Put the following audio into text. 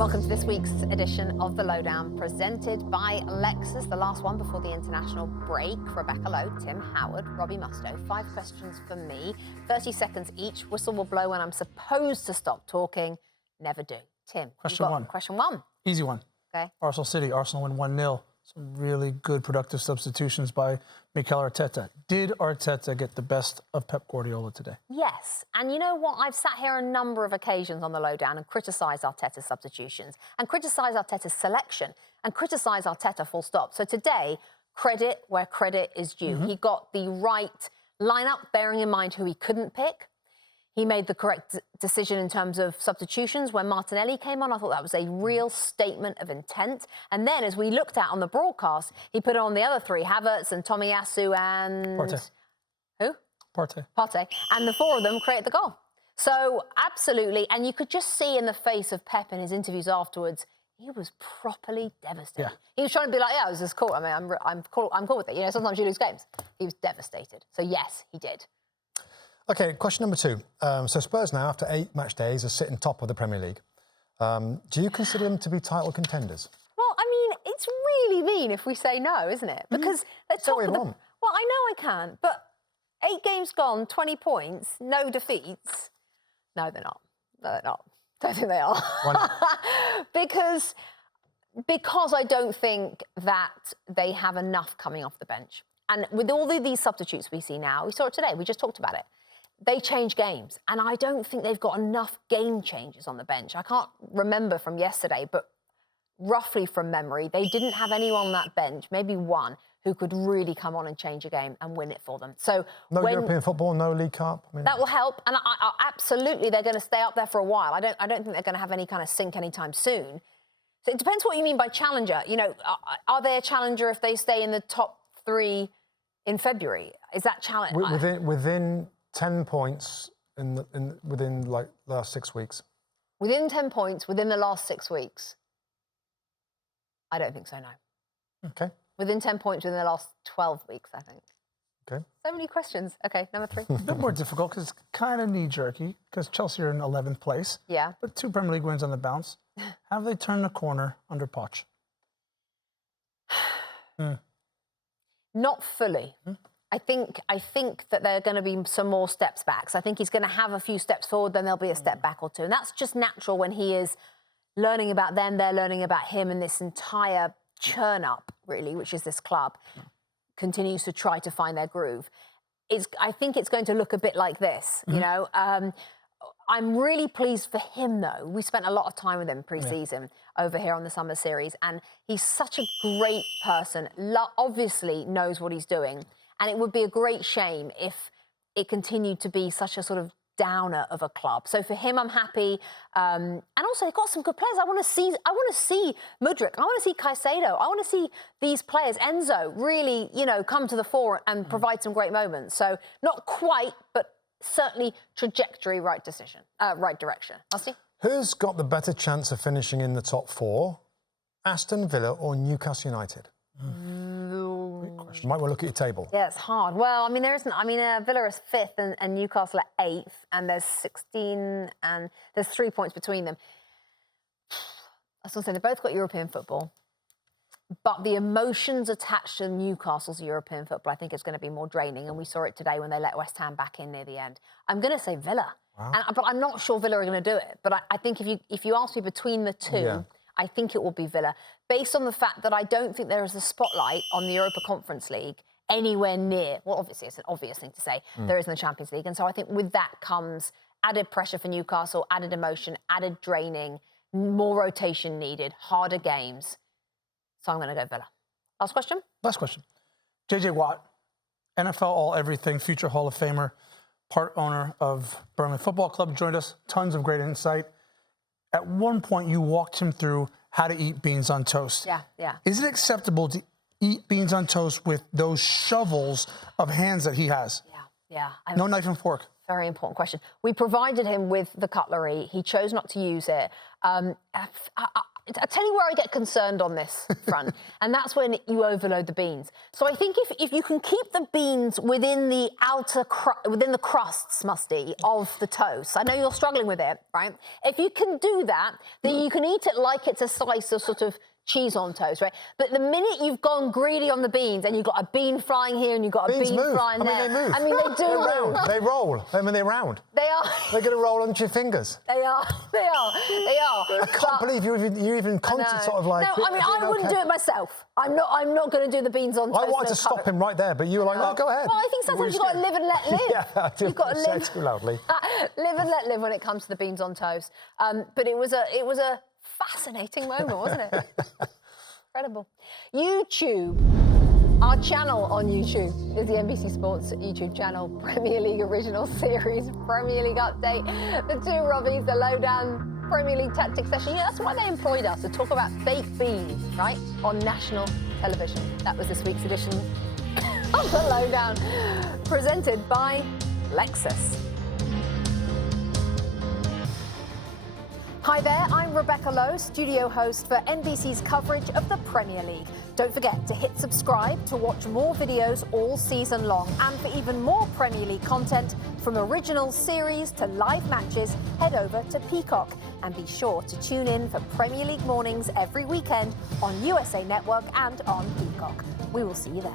Welcome to this week's edition of the Lowe Down, presented by Lexus, the last one before the international break. Rebecca Lowe, Tim Howard, Robbie Mustoe. 5 questions for me, 30 seconds each. Whistle will blow when I'm supposed to stop talking. Never do. Tim, Question one. Question one. Easy one. Okay. Arsenal City. Arsenal win 1-0. Some really good productive substitutions by Mikel Arteta. Did Arteta get the best of Pep Guardiola today? Yes. And you know what? I've sat here a number of occasions on the Lowe Down and criticised Arteta's substitutions and criticised Arteta's selection and criticised Arteta full stop. So today, credit where credit is due. He got the right lineup, bearing in mind who he couldn't pick. He made the correct decision in terms of substitutions. When Martinelli came on, I thought that was a real statement of intent. And then, as we looked at on the broadcast, he put on the other three, Havertz and Tomiyasu and... Partey. Who? Partey. Partey. And the four of them created the goal. So, absolutely. And you could just see in the face of Pep in his interviews afterwards, he was properly devastated. Yeah. He was trying to be like, yeah, this is cool. I mean, I'm cool with it. You know, sometimes you lose games. He was devastated. So, yes, he did. OK, question number 2. So Spurs now, after 8 match days, are sitting top of the Premier League. Do you consider them to be title contenders? Well, I mean, it's really mean if we say no, isn't it? Because they're top of the... Well, I know I can, but 8 games gone, 20 points, no defeats. No, they're not. No, they're not. Don't think they are. Why not? Because I don't think that they have enough coming off the bench. And with all of these substitutes we see now, we saw it today, we just talked about it. They change games, and I don't think they've got enough game changers on the bench. I can't remember from yesterday, but roughly from memory, they didn't have anyone on that bench, maybe one, who could really come on and change a game and win it for them. So no European football, no League Cup? I mean, that will help, and I absolutely, they're going to stay up there for a while. I don't think they're going to have any kind of sink anytime soon. So it depends what you mean by challenger. You know, are they a challenger if they stay in the top 3 in February? Is that challenge? Within 10 points within like the last 6 weeks. Within 10 points within the last 6 weeks? I don't think so, no. OK. Within 10 points within the last 12 weeks, I think. OK. So many questions. OK, number 3. A bit more difficult because it's kind of knee-jerky because Chelsea are in 11th place. Yeah. But 2 Premier League wins on the bounce. Have they turned the corner under Poch? Not fully. I think that there are going to be some more steps back. So I think he's going to have a few steps forward, then there'll be a step back or two. And that's just natural when he is learning about them, they're learning about him, and this entire churn-up, really, which is this club, continues to try to find their groove. I think it's going to look a bit like this, you know. I'm really pleased for him, though. We spent a lot of time with him pre-season over here on the Summer Series, and he's such a great person, obviously knows what he's doing. And it would be a great shame if it continued to be such a sort of downer of a club. So for him, I'm happy. And also, they've got some good players. I want to see Mudryk. I want to see Caicedo. I want to see these players, Enzo, really, you know, come to the fore and provide some great moments. So not quite, but certainly trajectory, right direction. Aussie? Who's got the better chance of finishing in the top 4? Aston Villa or Newcastle United? You might want to look at your table. Yeah, it's hard. Well, I mean, there isn't. I mean, Villa is 5th and Newcastle at 8th, and there's 16 and there's 3 points between them. That's what I'm saying. They've both got European football, but the emotions attached to Newcastle's European football, I think, is going to be more draining, and we saw it today when they let West Ham back in near the end. I'm going to say Villa, but I'm not sure Villa are going to do it. But I think if you ask me between the two. I think it will be Villa, based on the fact that I don't think there is a spotlight on the Europa Conference League anywhere near. Well, obviously, it's an obvious thing to say. There is in the Champions League. And so I think with that comes added pressure for Newcastle, added emotion, added draining, more rotation needed, harder games. So I'm going to go Villa. Last question? Last question. J.J. Watt, NFL All-Everything, future Hall of Famer, part owner of Burnley Football Club, joined us. Tons of great insight. At one point, you walked him through how to eat beans on toast. Yeah. Is it acceptable to eat beans on toast with those shovels of hands that he has? Yeah. No knife and fork. Very important question. We provided him with the cutlery. He chose not to use it. I tell you where I get concerned on this front, and that's when you overload the beans. So I think if you can keep the beans within the within the crusts, Mustoe, of the toast. I know you're struggling with it, right? If you can do that, then you can eat it like it's a slice of sort of cheese on toast, right? But the minute you've gone greedy on the beans and you've got a bean flying here and you've got a bean flying there. They move. I mean, they do move. They roll. I mean, they're round. They are. They're going to roll onto your fingers. They are. I can't believe you even contemplated sort of like. No, I mean, I wouldn't do it myself. I'm not going to do the beans on toast. I wanted to stop him right there, but you were like, no, go ahead. Well, I think sometimes you've got to live and let live. Yeah, you've got to live too loudly. Live and let live when it comes to the beans on toast. But it was a fascinating moment, wasn't it? Incredible. YouTube. Our channel on YouTube is the NBC Sports YouTube channel. Premier League original series, Premier League update, the two Robbies, the Lowe Down Premier League tactics session. Yeah, that's why they employed us, to talk about fake beans, right, on national television. That was this week's edition of the Lowe Down, presented by Lexus. Hi there, I'm Rebecca Lowe, studio host for NBC's coverage of the Premier League. Don't forget to hit subscribe to watch more videos all season long. And for even more Premier League content, from original series to live matches, head over to Peacock. And be sure to tune in for Premier League mornings every weekend on USA Network and on Peacock. We will see you there.